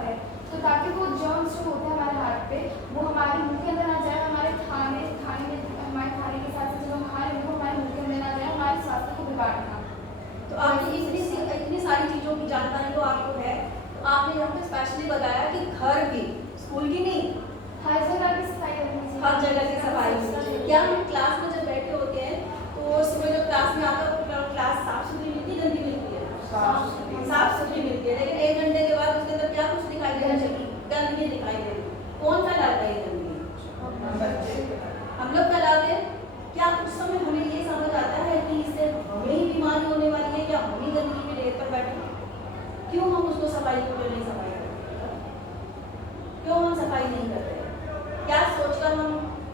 जाता है, तो ताकि वो जर्म्स जो होते हैं हमारे हाथ पे वो हमारे मुंह के अंदर ना जाए, हमारे खाने हमारे खाने के साथ जब हम खा रहे हैं वो हमारे मुंह के अंदर ना जाए, हमारे स्वास्थ्य को बिगाड़ना। तो आपकी इतनी सारी चीज़ों की जानकारी तो आपको है, तो आपने यहाँ पे स्पेशली बताया कि घर की, स्कूल की नहीं, हर जगह की सफाई रखनी चाहिए, हर जगह की सफाई होनी चाहिए। क्या हम क्लास में जब बैठे होते हैं तो सुबह जब क्लास में आता है तो क्लास साफ सुथरी मिलती है, गंदी मिलती है? साफ सुथरी मिलती है, लेकिन 1 घंटे के बाद उसके अंदर क्या कुछ दिखाई देना चाहिए? गंदगी दिखाई दे रही। कौन फैलाता है ये गंदगी? हम लोग फैलाते हैं। क्या उस समय हमें ये समझ आता है कि इससे हमें ही बीमारी होने वाली है, क्या हम ही गंदगी में ढेर पर बैठे? क्यों हम उसको सफाई को नहीं सफाई करते? क्यों हम सफाई नहीं करते? क्या सोचकर हम,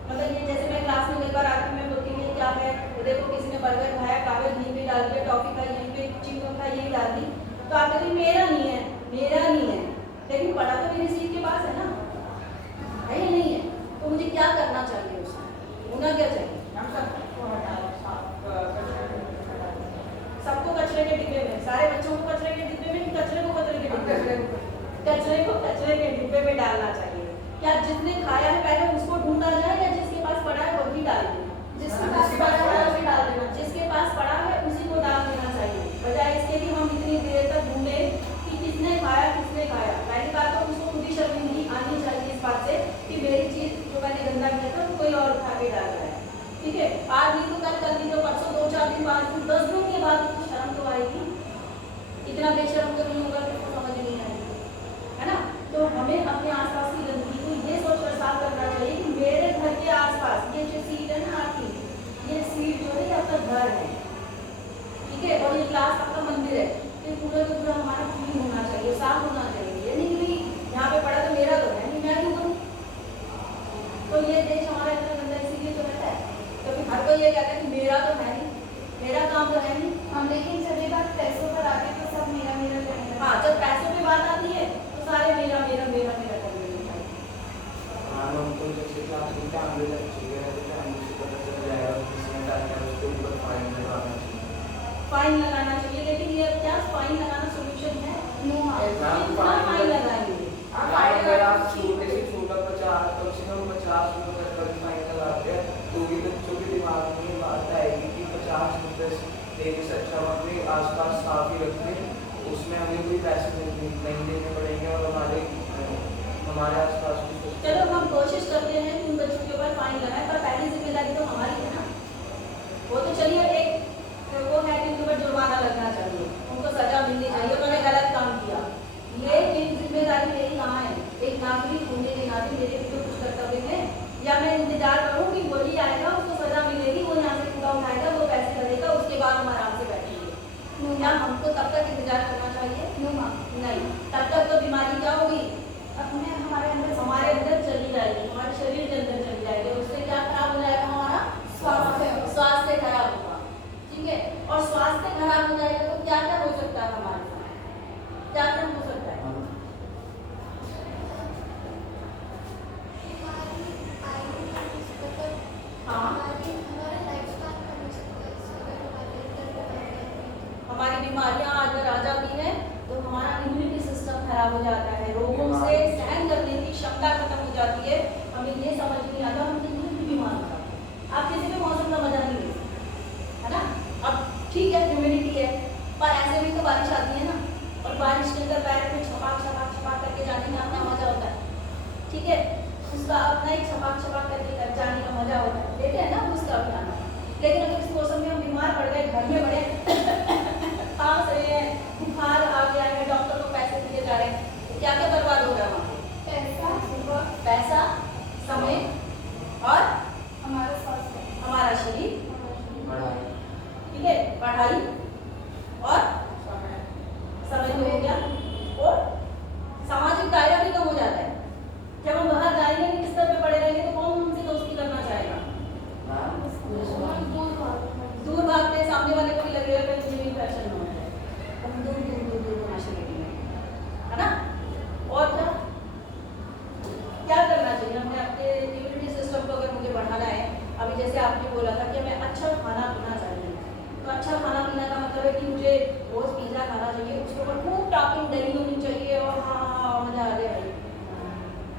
मतलब ये जैसे मैं क्लास में कई बार आती हूँ, मैं बोलती हूँ क्या मैं देखो किसी ने बर्गर खाया, कागज घी में डाल दिया, टॉफी खाई यहीं पे, चिंगम खाई यही डाल दी, तो आप कहते मेरा नहीं है, मेरा नहीं है, लेकिन पड़ा तो मेरी सीट के पास है ना, है या नहीं है? तो मुझे क्या करना चाहिए उसमें, होना क्या चाहिए? सबको कचरे के डिब्बे में, सारे बच्चों को कचरे के डिब्बे में, कचरे को कचरे के डिब्बे में, कचरे को कचरे के डिब्बे में डालना चाहिए। क्या जिसने खाया है पहले उसको ढूंढा जाए या जिसके पास पड़ा है वही डाल देना? जिसके पास पड़ा है वही डाल देना, जिसके पास पड़ा है उसी को डाल देना चाहिए, बजाय इसके कि हम इतनी देर तक ढूंढे कि किसने खाया किसने खाया। पहली बात तो उसको खुद ही शर्मिंदगी आनी चाहिए इस बात से कि मेरी चीज जो मैंने गंदा किया था कोई और उठा के डाल रहा है, ठीक है? आज नहीं तो कल, कल नहीं तो परसों, 2-4 दिन बाद, 10 दिन के बाद तो शर्म तो आएगी। इतना बेशर्म तो नहीं होगा कि उसको समझ नहीं आएगी, है ना? तो हमें अपने आसपास की गंदगी को ये सोचकर साफ करना चाहिए कि मेरे घर के आसपास ये जो सीट है ना आपकी, ये सीट जो है आपका घर है, ठीक है? और ये क्लास आपका मंदिर है, तो पूरा का पूरा हमारा क्लीन होना चाहिए, साफ होना चाहिए। ये नहीं कि यहाँ पे पड़ा तो मेरा तो है नहीं, मैं क्यों करूँ? तो ये देश हमारा इतना गंदा इसीलिए तो रहता है क्योंकि हर कोई ये कहता है कि मेरा तो है नहीं, मेरा काम तो है नहीं। हम लेकिन जब ये बात पैसों पर आती है तो सब मेरा मेरा करने लगते हैं। हाँ, जब पैसों की बात आती है तो सारे मेरा मेरा मेरा मेरा करने लगते हैं। उनको जैसे क्लास में कैमरे लग चाहिए, कैमरे से पता चल जाएगा किसने डाला है, उसके ऊपर फाइन लगाना चाहिए। फाइन लगाना चाहिए, लेकिन ये क्या फाइन लगाना सोल्यूशन है? नो, कितना फाइन लगाएंगे? अगर आप छोटे से छोटा 50 कम से कम 50 रुपये तक का फाइन लगाते हैं तो भी बच्चों के दिमाग में ये बात आएगी कि 50 रुपये देने से अच्छा हम अपने आसपास साफ ही रखते हैं, उसमें हमें कोई पैसे नहीं देने पड़ेंगे और हमारे आसपास भी। चलो हम कोशिश करते हैं कि उन बच्चों के ऊपर फाइन लगाएं, पर पहली जिम्मेदारी तो हमारी है ना। वो तो चलिए एक वो है कि उनके ऊपर जुर्माना लगना चाहिए, उनको सजा मिलनी चाहिए, उन्होंने गलत काम किया, लेकिन जिम्मेदारी मेरी कहाँ है? एक नागरिक होने के नाते मेरे भी तो कुछ कर्तव्य है, या मैं इंतजार करूँ कि वही आएगा उसको सजा मिलेगी, वो यहाँ से कूड़ा उठाएगा, वो पैसे लगेगा, उसके बाद हम आराम से बैठेंगे? क्या हमको तब तक इंतजार करना चाहिए? नहीं, तब तक तो बीमारी क्या होगी? हमारे अंदर चली जाएगी, हमारे शरीर के अंदर चली जाएगी, उससे क्या खराब हो जाएगा? हमारा स्वास्थ्य खराब होगा, ठीक है? और स्वास्थ्य खराब हो जाएगा तो क्या क्या हो सकता है हमारे साथ? क्या क्या हो सकता है? हाँ, हमारी बीमारियां अगर आ जाती है तो हमारा इम्यूनिटी सिस्टम खराब हो जाता है, रोगों से सहन करने की क्षमता खत्म हो जाती है, हमें ये समझ नहीं आता हम कितनी बीमार होता है। आप किसी भी मौसम का मजा नहीं ले सकते, है ना? अब ठीक है ह्यूमिडिटी है, पर ऐसे भी तो बारिश आती है ना, और बारिश के अंदर पैर में छपाक छपाक छपाक करके जाने में अपना मजा होता है, ठीक है? उसका अपना एक छपाक छपाक करके जाने का मजा होता है, लेते हैं ना उसका अपना। लेकिन अगर इस मौसम में हम बीमार पड़ गए, घर में बड़े खांस रहे हैं, बुखार आ गया है, डॉक्टर को पैसे दिए जा रहे हैं, तो क्या क्या बर्बाद हो रहा है? पैसा, समय और हमारा स्वास्थ्य, हमारा शरीर, ठीक है? पढ़ाई और समय तो हो गया, और सामाजिक दायरा भी कम हो जाता है। जब हम बाहर जाएंगे किस स्तर पे पड़े रहेंगे तो कौन हमसे दोस्ती करना चाहेगा? दूर भागते, सामने वाले को भी लगेगा कि मुझे भी इंफेक्शन हो जाए, हम दूर दूर दूर दूर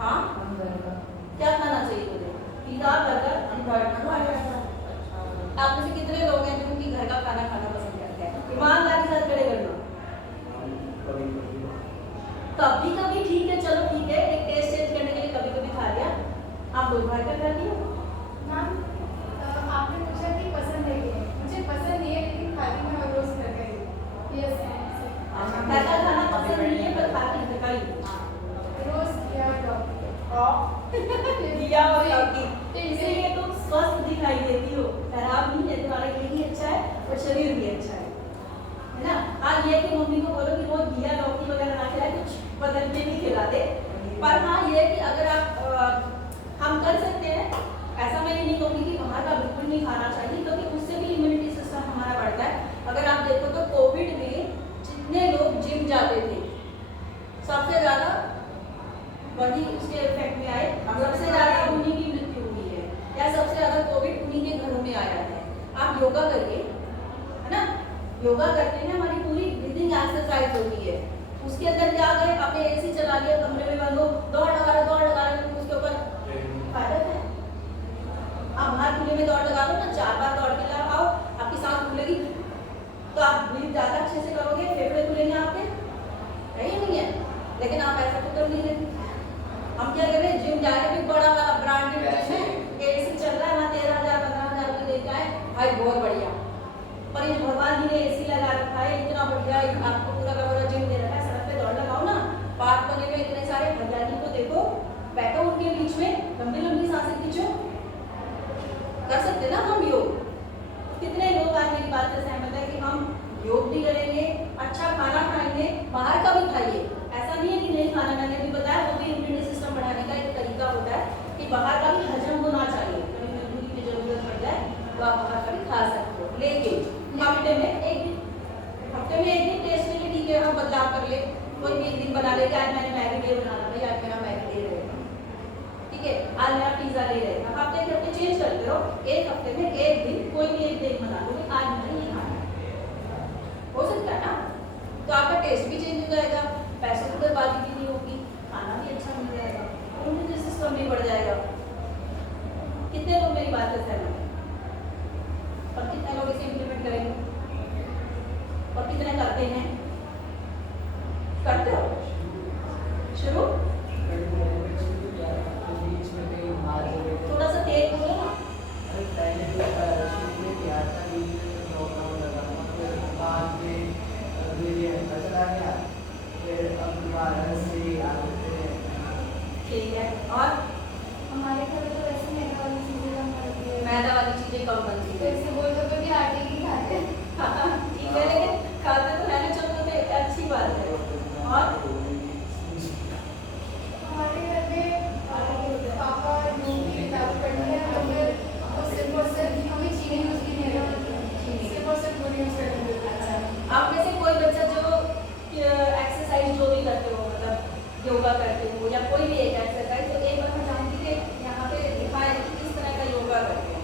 हाँ क्या खाना चाहिए तुझे? पिज़्ज़ा, बर्गर, आप में से कितने लोग हैं जो कि घर का खाना खाना पसंद करते हैं? ईमानदारी के साथ खड़े करना। कभी कभी ठीक है, चलो ठीक है, एक टेस्ट चेंज करने के लिए कभी कभी खा लिया। आप लोग घर का खा लिया? मैम आपने पूछा कि पसंद है कि नहीं, मुझे पसंद नहीं है लेकिन खाती मैं हर रोज घर का ही। यस घर का खाना पसंद नहीं है पर खाती घर का ही। रोज किया दिया और लौकी, इसीलिए तुम स्वस्थ दिखाई देती हो, खराब नहीं है, तुम्हारा ये भी अच्छा है और शरीर भी अच्छा है ना? हाँ ये कि मम्मी को बोलो कि वो घिया लौकी वगैरह ना खिलाए, कुछ बदल के भी खिला दे। पर हाँ ये कि अगर आप हम कर सकते हैं, ऐसा मैं ये नहीं कहूँगी कि बाहर का बिल्कुल नहीं खाना चाहिए, क्योंकि उससे भी इम्यूनिटी सिस्टम हमारा बढ़ता है। अगर आप देखो तो कोविड में जितने लोग जिम जाते थे सबसे ज़्यादा वही उसके इफेक्ट में आए, सबसे ज़्यादा उन्हीं की मृत्यु हुई है, या सबसे ज़्यादा कोविड उन्हीं के घरों में आया है। आप योगा करिए, है ना? योगा करते हैं हमारी पूरी ब्रीदिंग एक्सरसाइज होती है। उसके अंदर क्या गए, आपने एसी चला लिया, कमरे में बंद हो, दौड़ लगा रहे उसके ऊपर फायदा है। आप बाहर खुले में दौड़ लगा लो ना, 4 बार दौड़ के लगाओ, आपकी सांस खुलेगी तो आप ब्रीथ ज़्यादा अच्छे से करोगे, फेफड़े खुलेंगे आपके, है ही नहीं है? लेकिन आप ऐसा तो कर नहीं रहे। हम क्या कर रहे हैं, जिम जा रहे हैं, बड़ा वाला ब्रांडेड जिम है, एसी चल रहा है, वहाँ 13,000 15,000 रुपये देता है, भाई बहुत बढ़िया। पर ये भगवान जी ने एसी लगा रखा है, इतना बढ़िया आपको पूरा का पूरा जिम दे रखा है, सड़क पे दौड़ लगाओ ना, पार्क बने में इतने सारे हरियाली को देखो, बैठो उनके बीच में, लंबी लंबी सांसें खींचो, कर सकते ना हम योग? कितने लोग आज मेरी बात से सहमत है कि हम योग भी करेंगे, अच्छा खाना खाएंगे, बाहर का भी खाइए। ऐसा नहीं है कि नहीं खाना, मैंने भी बताया वो भी इम्यूनिटी सिस्टम बढ़ाने का एक तरीका होता है कि बाहर का भी हजम होना चाहिए, कभी मजबूरी की जरूरत पड़ जाए तो आप बाहर का भी खा सकते हो, लेकिन हफ्ते में एक दिन टेस्ट के लिए ठीक है, हम बदलाव कर ले, कोई भी एक दिन बना ले कि आज मैंने मैगी डे बनाना, भाई आज मेरा मैगी डे रहेगा, ठीक है, आज मेरा पिज्जा डे रहेगा। हफ्ते के हफ्ते चेंज करते रहो, एक हफ्ते में एक दिन कोई भी एक दिन बना लो, आज मैंने ये खाना हो सकता है ना, तो आपका टेस्ट भी चेंज हो जाएगा, पैसों की बर्बादी भी नहीं होगी, खाना भी अच्छा मिल जाएगा, इम्यूनिटी सिस्टम भी बढ़ जाएगा। कितने लोग मेरी बात से सहमत हैं? और कितने लोग इसे इम्प्लीमेंट करेंगे? और कितने करते हैं? करते हो शुरू? थोड़ा सा तेज बोलो ना। ठीक है, और हमारे घर में तो वैसे मैदा वाली चीजें कम बनती है, मैदा वाली चीजें कम बनती तो है। इससे बोल दो कि आटे की खाते हैं। ठीक है, लेकिन खाते तो है ना, चलो तो अच्छी बात है। और हमारे घर में पापा जो भी किताब पढ़ते हैं, हमें वो सिर्फ और सिर्फ हमें चीनी यूज़ की नहीं रहती, सिर्फ और सिर्फ गुड़ यूज़ करते हैं। अच्छा, आप में से कोई बच्चा जो एक्सरसाइज जो भी करते हो, मतलब योगा करते हो या कोई भी एक एक्सरसाइज, तो एक बार मैं चाहूँगी कि यहाँ पे दिखाएं कि किस तरह का योगा करते हैं।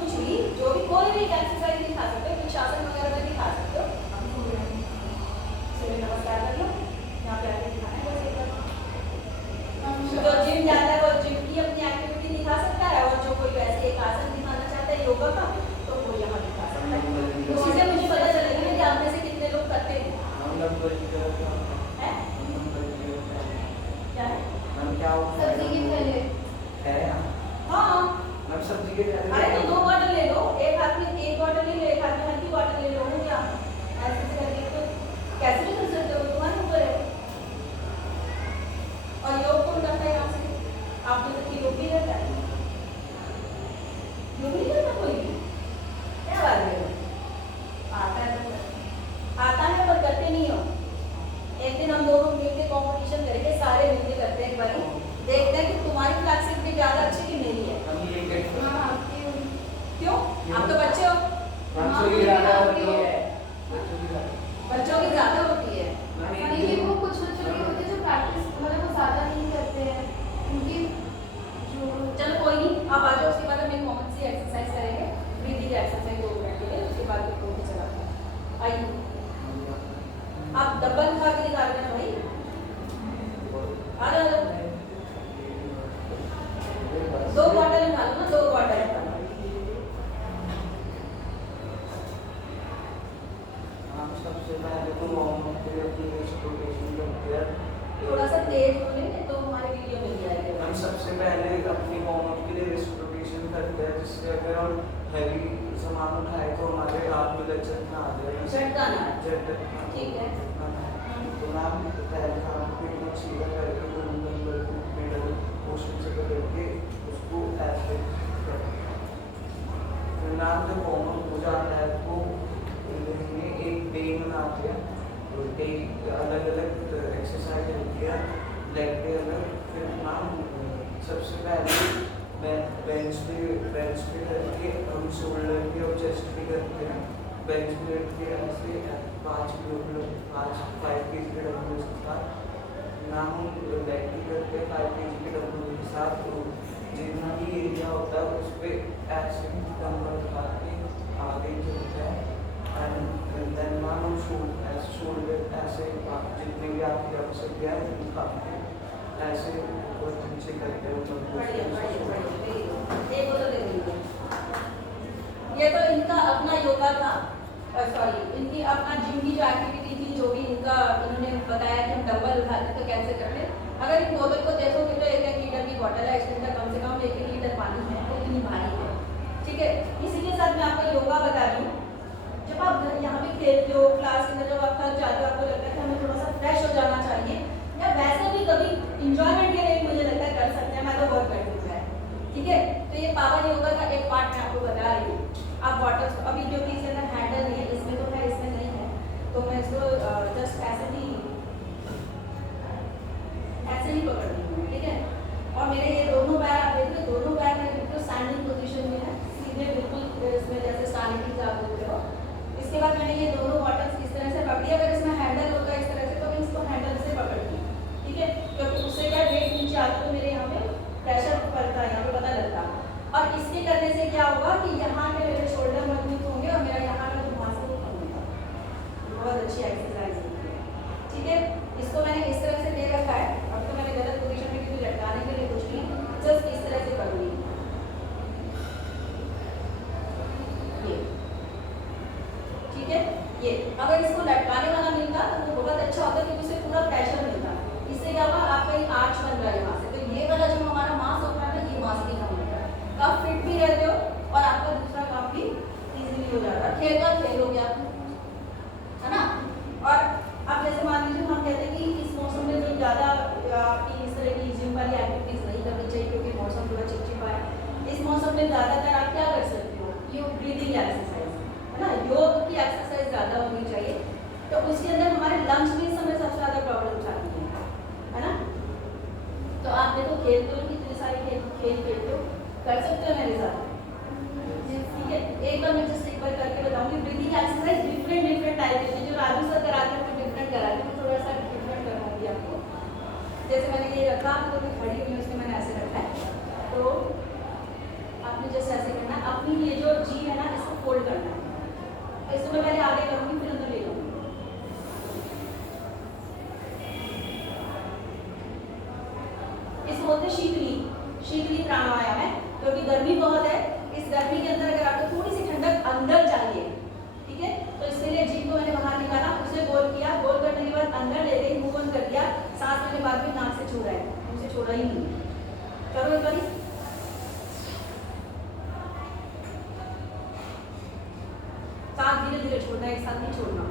कुछ भी, जो भी कोई भी एक एक्सरसाइज दिखा सकते हो, कुछ आसन वगैरह में दिखा सकते हो। सूर्य नमस्कार कर लो, यहाँ पे आके दिखाना है बस एक बार। जो जिम जाता है वो जिम की अपनी एक्टिविटी दिखा सकता है, और जो कोई वैसे एक आसन दिखाना चाहता है योगा का, तो वो यहाँ दिखा सकता है। उसी से मुझे पता चलेगा ना कि आप में से कितने लोग करते हैं। सबसे पहले तो वार्म अप के लिए अपनी रेस्ट रोटेशन करते हैं। थोड़ा सा तेज बोलेंगे तो हमारे वीडियो मिल जाएगा। हम सबसे पहले अपनी वार्म अप के लिए रेस्ट रोटेशन करते हैं, जिससे अगर हम हैवी सामान उठाए तो हमारे हाथ में लचक ना आ जाए, झटका ना आए। झटक ना आए। ठीक है। तो मैम पहले हाथ पेट को सीधा करके मिडल पोर्शन से पकड़ के उसको ऐसे करते हैं। फिर मैम जब वार्म अप हो जाता है तो में एक डे बनाते हैं, तो डे अलग अलग एक्सरसाइज होती है, लेग डे अलग। फिर मैम सबसे पहले बेंच पे करके हम शोल्डर पे और चेस्ट पे करते हैं। बेंच पे करके ऐसे 5 kg के डंबल्स के साथ। मैम हम लेग पे करते हैं 5 kg के डंबल के साथ, तो जितना भी एरिया होता है उस पर ऐसे डंबल उठा के आगे चलते हैं। एंड देन मैम हम शोल्डर ऐसे जितने भी आपकी आवश्यकता है उठाते हैं, ऐसे ऊपर नीचे करते हैं। बढ़िया बढ़िया बढ़िया, एक बोतल दे दीजिए। ये तो इनका अपना योगा था, सॉरी इनकी अपना जिम की जो एक्टिविटी थी, जो भी इनका इन्होंने बताया कि हम डंबल उठाते तो कैसे करते। अगर इन बोतल को देखोगे तो 1 लीटर की बोतल है, इसके अंदर कम से कम 1 लीटर पानी है, तो इतनी भारी है। ठीक है, इसी के साथ मैं आपको योगा बता रही हूँ। जब आप यहाँ पे खेलते हो क्लास के अंदर, जब आप थक जाते हो, आपको लगता है कि हमें थोड़ा सा फ्रेश हो जाना चाहिए, या वैसे भी कभी इंजॉयमेंट के लिए मुझे लगता है कर सकते हैं, मैं तो बहुत करती हूँ। ठीक है, तो ये पावर योगा का एक पार्ट मैं आपको बता रही हूँ। आप बॉटल्स अभी जो कि इसके अंदर हैंडल नहीं है, इसमें तो है इसमें नहीं है, तो मैं इसको जस्ट ऐसे ही पकड़ती हूँ। ठीक है, और मेरे ये दोनों पैर आप देखिए, दोनों पैर मेरे बिल्कुल स्टैंडिंग पोजीशन में है, सीधे बिल्कुल इसमें जैसे स्टैंडिंग आप बोलते हो। इसके बाद मैंने ये दोनों बॉटल्स इस तरह से पकड़ी। अगर इसमें हैंडल होता है इस तरह से, तो मैं इसको हैंडल से पकड़ती हूँ। ठीक है, क्योंकि उससे क्या वेट नीचे आता तो मेरे यहाँ पे प्रेशर पड़ता है, यहाँ पे पता लगता। और इसके करने से क्या होगा कि यहाँ पे मेरे शोल्डर मजबूत होंगे और मेरा यहाँ का जो मांसपेशियाँ कम होगा। बहुत अच्छी एक्सरसाइज है। ठीक है, इसको मैंने इस तरह से ले रखा है। अब तो मैंने गलत पोजीशन में क्योंकि लटकाने के लिए कुछ नहीं, जस्ट इस तरह से करूँगी। ठीक है, ये अगर इसको लटकाने वाला मिलता तो वो बहुत अच्छा होता, क्योंकि उसे पूरा प्रेशर मिलता। इससे क्या होगा, आपका एक आर्च बन रहा है यहाँ से, तो ये वाला जो हमारा मांस होता है ना, ये मांस भी कम होता है, आप फिट भी रहते हो और आपका दूसरा काम भी इजीली हो जाता है। खेलोगे आप, है ना। और अब जैसे मान लीजिए हम कहते हैं कि इस मौसम में जो ज़्यादा आपकी इस तरह की जिम वाली एक्टिविटीज़ नहीं करनी चाहिए, क्योंकि मौसम थोड़ा चिपचिपा है। इस मौसम में ज़्यादातर आप क्या कर सकते हो, योग ब्रीदिंग एक्सरसाइज, है ना, योग की एक्सरसाइज ज़्यादा होनी चाहिए। तो उसके अंदर हमारे लंग्स में इस समय सबसे ज़्यादा प्रॉब्लम आती है ना। तो आप देखो खेलते हो, कितने सारे खेल खेलते हो, कर सकते हो मेरे साथ। ठीक है, एक बार मैं जस्ट एक बार करके बताऊंगी। ब्रीदिंग एक्सरसाइज डिफरेंट टाइप की, जो राजू सर कराते हैं वो डिफरेंट कराते हैं, थोड़ा सा डिफरेंट करवाऊंगी आपको। जैसे मैंने ये रखा, तो मैं खड़ी हुई उसमें मैंने ऐसे रखा है, तो आपने जस्ट ऐसे करना है। अपनी ये जो जी है ना, इसको फोल्ड करना है। इसको मैं पहले आगे करूँगी, फिर अंदर ले लूँगी। इसको बोलते हैं शीतली प्राणायाम है, क्योंकि गर्मी बहुत है। इस गर्मी के अंदर अगर आपको थोड़ी सी ठंडक अंदर चाहिए, ठीक है, तो इसके लिए जीभ को मैंने बाहर निकाला, उसे गोल किया, गोल करने के बाद अंदर ले गई, मुंह बंद कर दिया, सांस लेने के बाद भी नाक से छोड़ा है, मुंह से छोड़ा ही नहीं। करो एक बारी, सांस धीरे धीरे छोड़ना, एक साथ नहीं छोड़ना।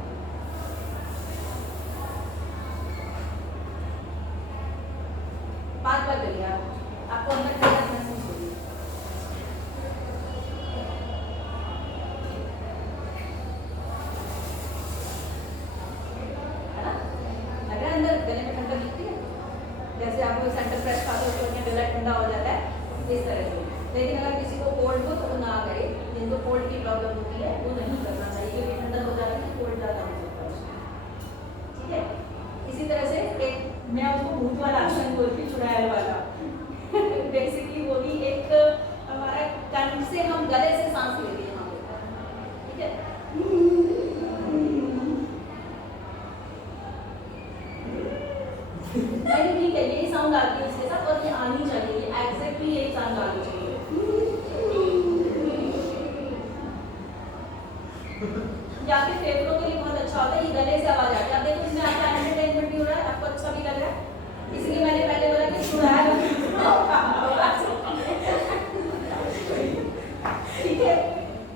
बार करिए, आपको अंदर ठंडक महसूस होगी। है ना, लग रहा है अंदर गले में ठंडक दिखती है। जैसे आप सेंटर फ्रेश खाते हो तो अपना गला ठंडा हो जाता है, इस तरह से। लेकिन अगर किसी को कोल्ड हो तो वो ना करे, जिनको कोल्ड की प्रॉब्लम होती है वो नहीं करना चाहिए, क्योंकि ठंडक हो जाती है, कोल्ड ज़्यादा हो सकता है उसमें। ठीक है, इसी तरह से एक मैं उसको भूत वाला आसन बोलती हूँ, चुड़ैल वाला। बेसिकली वो भी एक हमारा कंठ से हम गले से सांस लेते हैं यहाँ पे। ठीक है, नहीं ठीक है, यही साउंड आती है इसके साथ, और ये आनी चाहिए, एग्जैक्टली यही साउंड आनी चाहिए। या फिर फेफड़ों के लिए अच्छा होता है, ये गले से आवाज आती है। अब देखो इसमें आपका एंटरटेनमेंट भी हो रहा है, आपको अच्छा भी लग रहा है, इसलिए मैंने पहले बोला कि छुड़ाया ठीक है।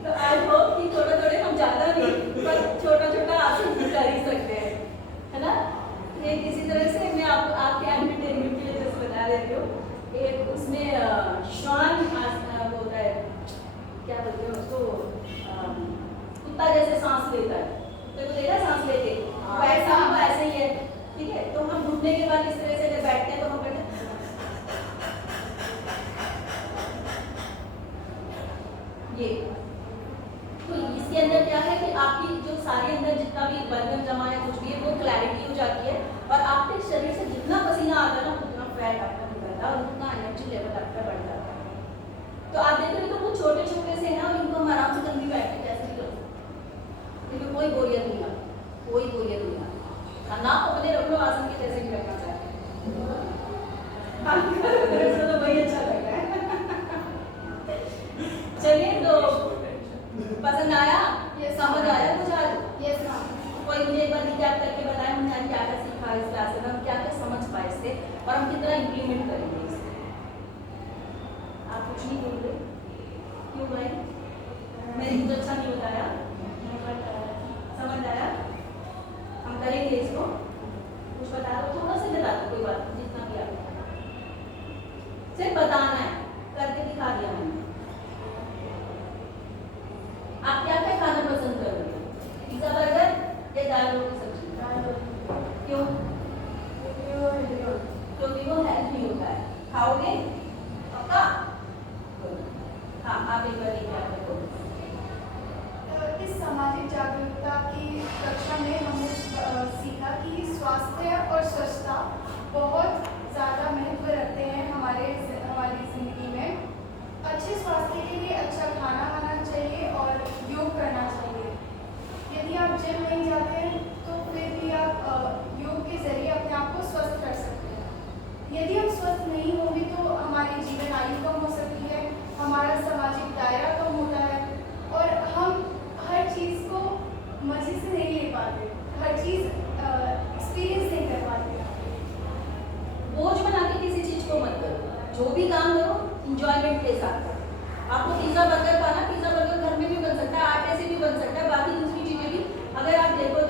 तो आई होप कि थोड़े थोड़े हम ज़्यादा नहीं पर छोटा छोटा आसन कर ही सकते हैं, है ना। ये किसी तरह से मैं आपके एंटरटेनमेंट के लिए जैसे बता देती हूँ। एक उसमें श्वान बोलता है, क्या बोलते हैं उसको, कुत्ता जैसे सांस लेता है, तो वो देखा सांस लेते वैसा हम ऐसे ही है, ठीक है। तो हम घुटने के बाद इस तरह से जब बैठते हैं तो हम बैठते ये। तो इसके अंदर क्या है कि आपकी जो सारे अंदर जितना भी बलगम जमा है कुछ भी है वो क्लैरिटी हो जाती है, और आपके शरीर से जितना पसीना आता है ना उतना फैट आपका निकलता है और उतना एनर्जी लेवल आपका बढ़ जाता है। तो आप देखोगे तो वो छोटे छोटे से ना, इनको हम आराम से कभी बैठ के कैसे भी कर सकते, क्योंकि कोई बोरियत नहीं आती, कोई बोरियत नहीं आती ना। अपने रखो आसन के जैसे भी करना चाहते हैं तो वही अच्छा लग रहा है। चलिए, तो पसंद आया, ये समझ आया कुछ आज? Yes ma'am. कोई मुझे एक बार रिकैप करके बताएं हमने आज क्या क्या सीखा इस क्लास में, हम क्या क्या समझ पाए इससे और हम कितना इम्प्लीमेंट करेंगे इससे। आप कुछ नहीं बोल रहे क्यों भाई? मैंने कुछ अच्छा नहीं बताया, समझ आया? हम करेंगे इसको, कुछ बता दो, थोड़ा सा बता दो, कोई बात नहीं, जितना भी आप सिर्फ बताना है, करके दिखा दिया मैंने। आप क्या क्या खाना पसंद करोगे? पिज़्ज़ा, बर्गर या दाल रोटी सब्जी? क्यों? क्योंकि वो हेल्थी होता है। खाओगे पक्का? हाँ, आप एक बार लेके आते हो। इस सामाजिक जागरूकता की कक्षा में हमने सीखा कि स्वास्थ्य और स्वच्छता बहुत ज़्यादा महत्व रखते हैं हमारी ज़िंदगी में। अच्छे स्वास्थ्य के लिए अच्छा खाना खाना चाहिए और योग करना चाहिए। यदि आप जिम नहीं जाते हैं तो फिर भी आप योग के ज़रिए अपने आप को स्वस्थ कर सकते हैं। यदि हम स्वस्थ नहीं होंगे तो हमारी जीवन आयु कम हो सकती है, हमारा सामाजिक दायरा कम होता है और हम हर चीज़ को मज़े से नहीं ले पाते, हर चीज़ एक्सपीरियंस नहीं कर पाते। बोझ बना के किसी चीज को मत करो, जो भी काम करो इंजॉयमेंट के साथ करो। आपको पिज़्ज़ा बर्गर खाना, पिज़्ज़ा बर्गर घर में भी बन सकता है, आटे से भी बन सकता है, बाकी दूसरी चीजें भी। अगर आप देखो